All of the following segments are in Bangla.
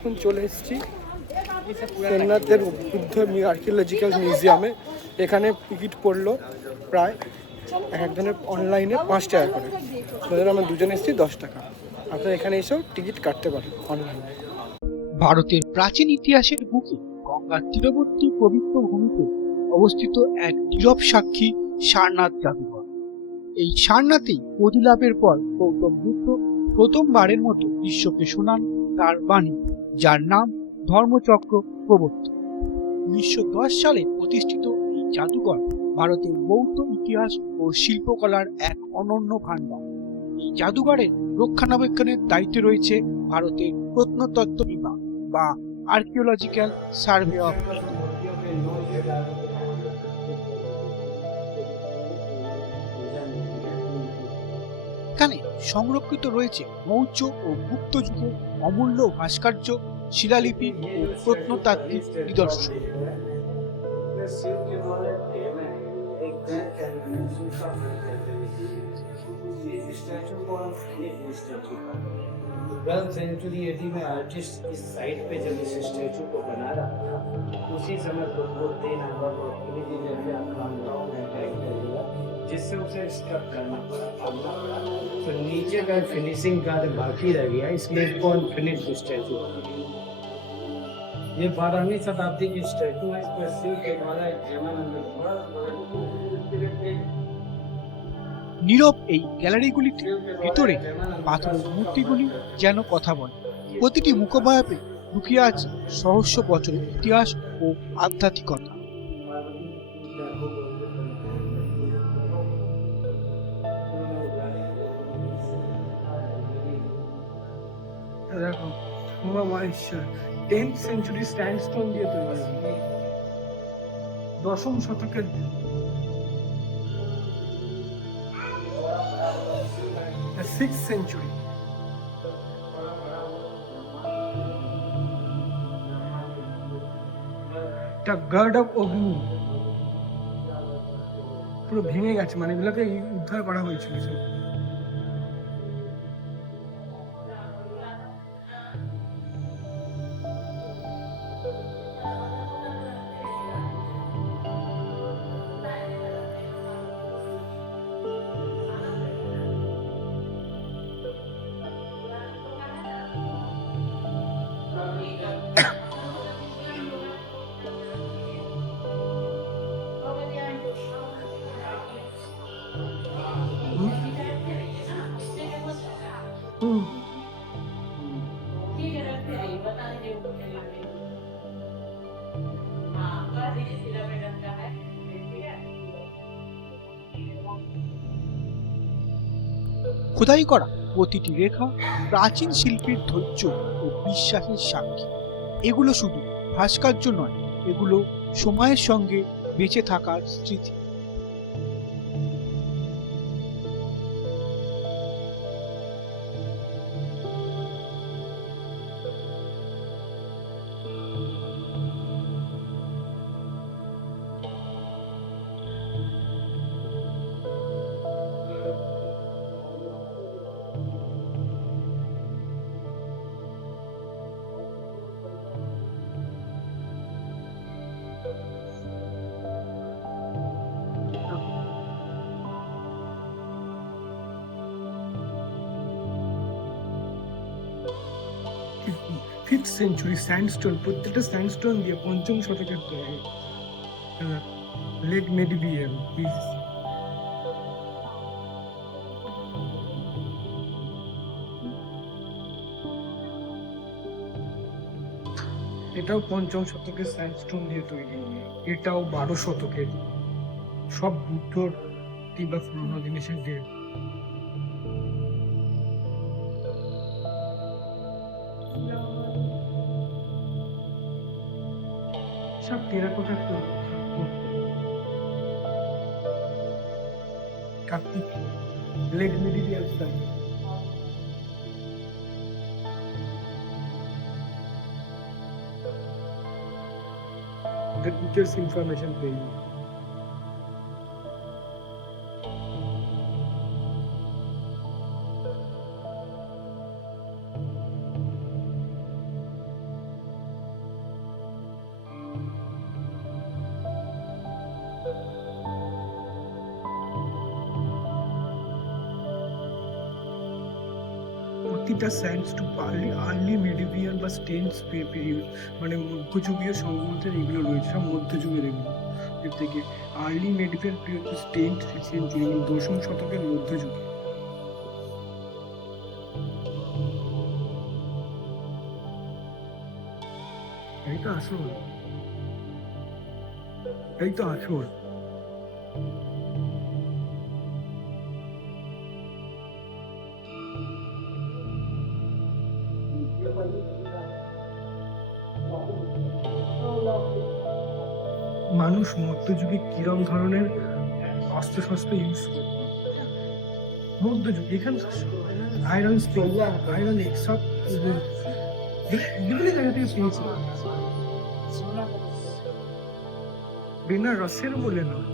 এখন চলে এসেছি সোমনাথের বুদ্ধ আর্কিওলজিক্যাল মিউজিয়ামে। এখানে টিকিট পড়লো প্রায় একজনের অনলাইনে 5 টাকা করে। ধরে আমরা দুজনে এসেছি 10 টাকা। আপনারা এখানে এসেও টিকিট কাটতে পারেন অনলাইনে। ভারতের প্রাচীন ইতিহাসের বুকে গঙ্গার তীরবর্তী পবিত্র ভূমিতে অবস্থিত এক নীরব সাক্ষী সারনাথ জাদুঘর। এই সারনাথেই প্রতিলাভের পর গৌতম বুদ্ধ প্রথমবারের মতো বিশ্বকে শোনান তার বাণী, যার নাম ধর্মচক্র প্রবর্তন। 1910 সালে প্রতিষ্ঠিত এই জাদুঘর ভারতের বৌদ্ধ ইতিহাস ও শিল্পকলার এক অনন্য ভাণ্ডার। এই জাদুঘরের রক্ষণাবেক্ষণের দায়িত্বে রয়েছে ভারতের প্রত্নতত্ত্ব বিভাগ বা আর্কিওলজিক্যাল সার্ভে অফ ইন্ডিয়া। এখানে সংরক্ষিত রয়েছে মৌর্য ও গুপ্ত যুগের অমূল্য ভাস্কর্য, শিলালিপি ও প্রত্নতাত্ত্বিক নিদর্শন। सेंचुरी एडी में आर्टिस्ट इस साइट पे जब इस स्टैचू को बना रहा था, उसी समय बुद्ध नंबर जैसे आक्रांताओं ने अटैक कर दिया, जिससे उसे स्टक करना पड़ा। तो नीचे का फिनिशिंग कार्य बाकी रह गया, इसलिए इसको अनफिनिश स्टैचू। ये 12वीं शताब्दी की स्टैचू है। इसको शिव के द्वारा নীরব এই গ্যালারিগুলিতে ভিতরে পাথরের মূর্তিগুলি যেন কথা বলে। প্রতিটি মুখোপাধ্যায়ে লুকিয়ে আছে সহস্র বছরের ইতিহাস ও আধ্যাত্মিকতা। দেখো মহামায়েশ্বর 10th সেঞ্চুরি স্ট্যান্ডস্টোন দিয়ে তৈরি, 10ম শতকের। সিক্স সেঞ্চুরি এটা গার্ড অফ অগ্নি পুরো ভেঙে গেছে, মানে এগুলোকে উদ্ধার করা হয়েছিল সব। খোদাই করা প্রতিটি রেখা প্রাচীন শিল্পীর ধৈর্য ও বিশ্বাসের সাক্ষী। এগুলো শুধু ভাস্কর্য নয়, এগুলো সময়ের সঙ্গে বেঁচে থাকার স্মৃতি। ফিফথ সেঞ্চুরি স্যান্ডস্টোন, প্রত্যেকটা স্যান্ডস্টোন দিয়ে 5ম শতকের তৈরি। Late medieval piece. এটাও 5ম শতকের স্যান্ডস্টোন দিয়ে তৈরি, এটাও 12 শতকের। সব বুদ্ধর কিংবা পুরোনো জিনিসের যে সব টেরাকোটার Kartik late medieval style. The teacher's information page. এটা স্যান্ডস টু আর্লি মেডিভিয়াল বা স্টেন্স পিরিয়ড, মানে মধ্যযুগীয় সংগঠনের এগুলো রয়েছে, সব মধ্যযুগের এগুলো। এর থেকে early medieval period to tenth century, মানে দশম শতকের মধ্যযুগে। এই তো আসল, এই তো আসল। মানুষ মধ্যযুগে কিরম ধরনের অস্ত্র শস্ত্র ইউজ করতো মধ্যযুগ, এখানে আয়রন স্টোন, আয়রন সব বিভিন্ন জায়গা থেকে পেয়েছি। বিনা রসের বলে নয়,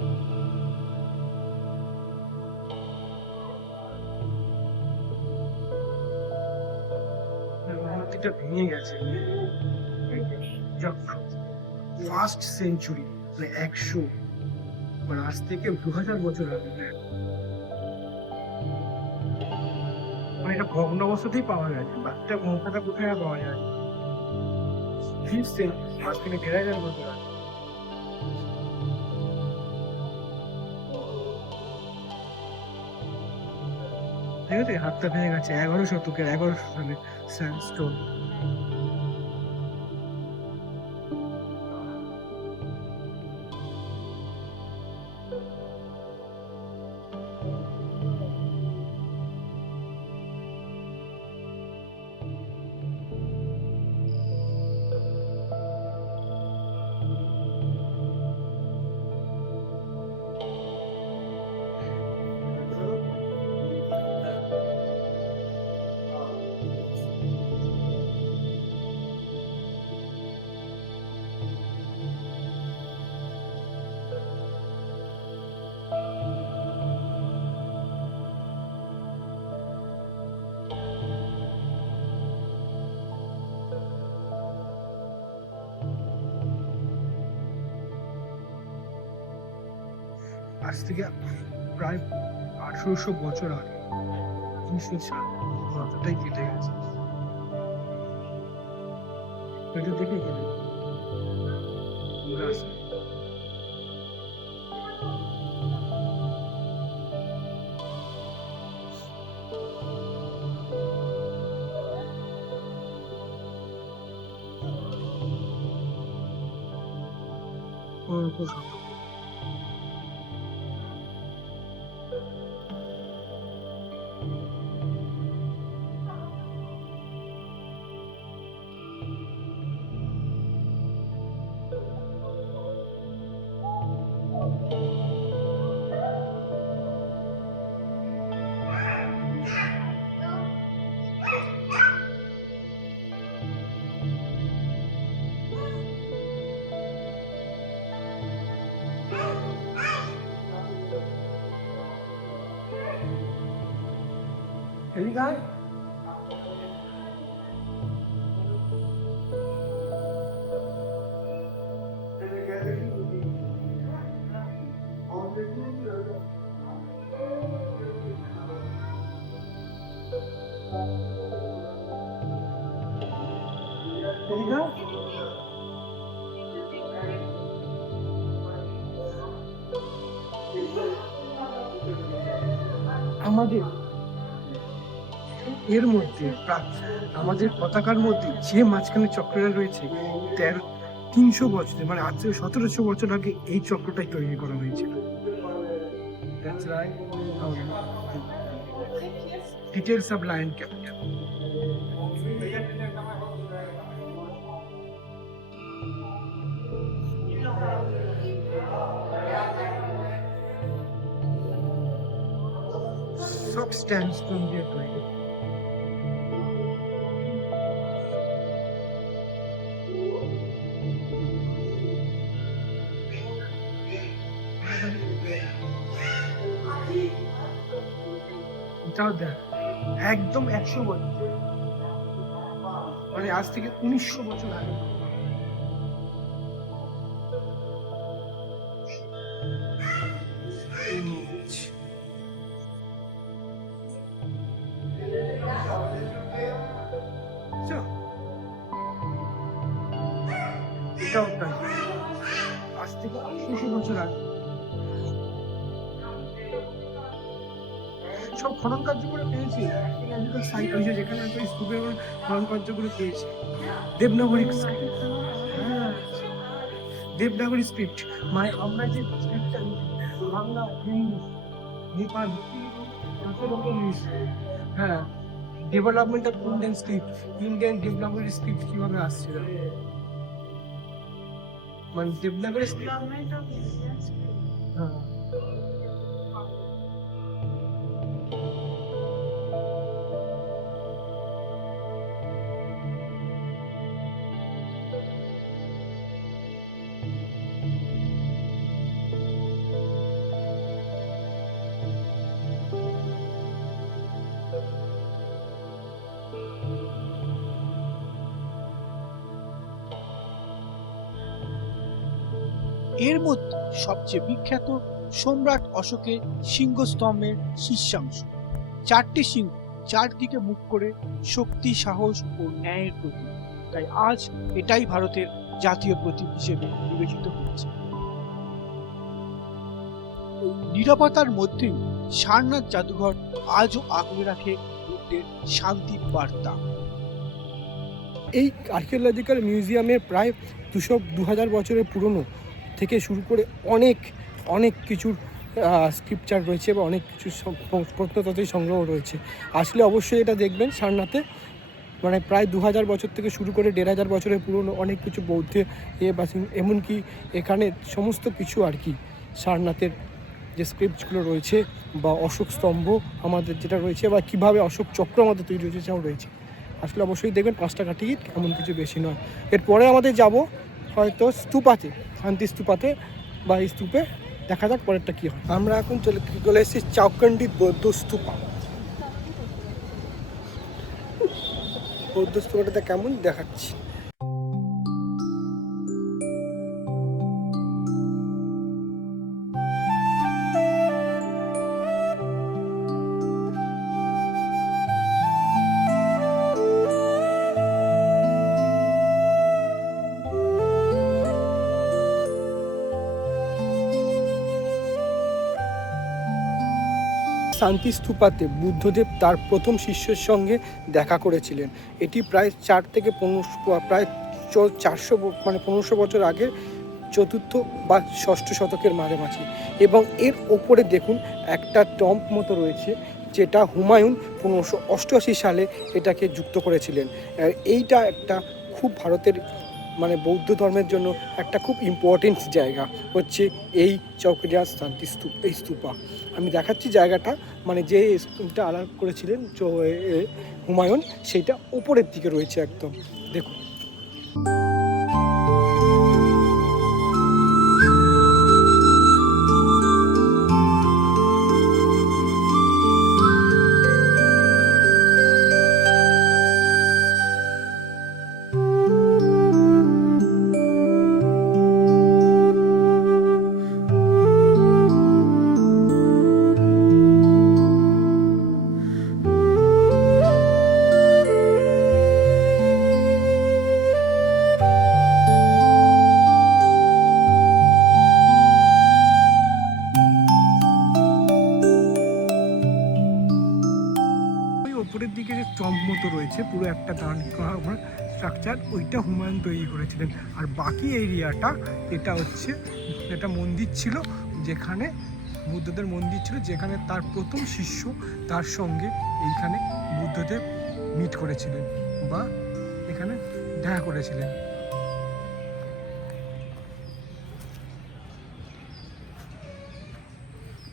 মূর্তিটা ভেঙে গেছে। ফার্স্ট সেঞ্চুরি, মানে 100, মানে আজ থেকে 2000 বছর আগে, মানে এটা ভগ্নাবস্থাতেই পাওয়া গেছে। বাচ্চা মৌকাটা কোথায় আর পাওয়া যায়? ফিফথ সেঞ্চুরি, আজ থেকে 1500 বছর আগে। ঠিক আছে, হাতটা ভেঙে গেছে 11 শতকের, 11 সালে স্যান্ডস্টোন। আজ থেকে প্রায় 1800 বছর আগে, 1904, কতটাই কেটে গেছে। এটা দেখে গেলে এদিকে আয়। এদিকে আয়। আমাদের এর মধ্যে আমাদের পতাকার মধ্যে যে মাঝখানে চক্রটা রয়েছে 300 বছর, মানে আজ থেকে 1700 বছর আগে এই চক্রটাই তৈরি করা হয়েছিল। Details of lion capital. সব স্ট্যান্ডস্টোন দিয়ে তৈরি। এটাও দেখ, একদম 100 বছর, মানে আজ থেকে 1900 বছর আগে। এটাও তাই, আজ থেকে 800 বছর আগে সব খনন কার্য করে পেয়েছি। আর্কিওলজিক্যাল সাইট হয়েছে যেখানে একটা স্তূপের খনন কার্য করে পেয়েছি। দেবনাগরী স্ক্রিপ্ট, হ্যাঁ দেবনাগরী স্ক্রিপ্ট, মানে আমরা যে স্ক্রিপ্টটা বাংলা, হিন্দি, নেপালি, হ্যাঁ development of Indian script, Indian Devanagari script কিভাবে আসছিল, মানে দেবনাগরী স্ক্রিপ্ট, হ্যাঁ এর মধ্যে সবচেয়ে বিখ্যাত সম্রাট অশোকের সিংহস্তম্ভের শীর্ষাংশ। 4টি সিংহ চারদিকে মুখ করে শক্তি, সাহস ও ন্যায়ের প্রতীক। তাই আজ এটাই ভারতের জাতীয় প্রতীক হিসেবে বিবেচিত হচ্ছে। নিরাপত্তার মধ্যেই সারনাথ জাদুঘর আজও আগলে রাখে বুদ্ধের শান্তির বার্তা। এই আর্কিওলজিক্যাল মিউজিয়ামের প্রায় 2000 বছরের পুরনো থেকে শুরু করে অনেক কিছুর স্ক্রিপচার রয়েছে বা অনেক কিছু প্রত্নতাত্ত্বিক সংগ্রহ রয়েছে। আসলে অবশ্যই এটা দেখবেন সারনাথে, মানে প্রায় 2000 বছর থেকে শুরু করে 1500 বছরের পুরনো অনেক কিছু বৌদ্ধ বা এমনকি এখানে সমস্ত কিছু আর কি সারনাথের যে স্ক্রিপ্টসগুলো রয়েছে বা অশোক স্তম্ভ আমাদের যেটা রয়েছে বা কীভাবে অশোক চক্র আমাদের তৈরি হয়েছে সেটাও রয়েছে। আসলে অবশ্যই দেখবেন 5 টাকা টিকিট, এমন কিছু বেশি নয়। এরপরে আমাদের যাব হয়তো স্তূপাতে, শান্তি স্তূপাতে বা এই স্তূপে, দেখা যাক পরেরটা কী হয়। আমরা এখন চলে এসেছি চাউকান্ডি বৌদ্ধ স্তূপা। বৌদ্ধ স্তূপাটাতে কেমন দেখাচ্ছি। শান্তি স্তূপাতে বুদ্ধদেব তার প্রথম শিষ্যের সঙ্গে দেখা করেছিলেন। এটি প্রায় 4 থেকে 1500 বছর আগে, 4র্থ বা 6ষ্ঠ শতকের মাঝামাঝি। এবং এর ওপরে দেখুন একটা টম্ব মতো রয়েছে, যেটা হুমায়ুন 1588 সালে এটাকে যুক্ত করেছিলেন। এইটা একটা খুব ভারতের মানে বৌদ্ধ ধর্মের জন্য একটা খুব ইম্পর্টেন্ট জায়গা হচ্ছে এই চৌকিডিয়া শান্তি স্তূপ, এই স্তূপা। আমি দেখাচ্ছি জায়গাটা, মানে যে স্তূপটা আলাপ করেছিলেন হুমায়ুন, সেইটা ওপরের দিকে রয়েছে একদম, দেখুন। উপরের দিকে যে চম্প মতো রয়েছে, পুরো একটা দান করা স্ট্রাকচার, ওইটা হুমায়ুন তৈরি করেছিলেন। আর বাকি এরিয়াটা এটা হচ্ছে একটা মন্দির ছিল, যেখানে বুদ্ধদের মন্দির ছিল, যেখানে তার প্রথম শিষ্য তার সঙ্গে এইখানে বুদ্ধদেব মিট করেছিলেন বা এখানে দেখা করেছিলেন।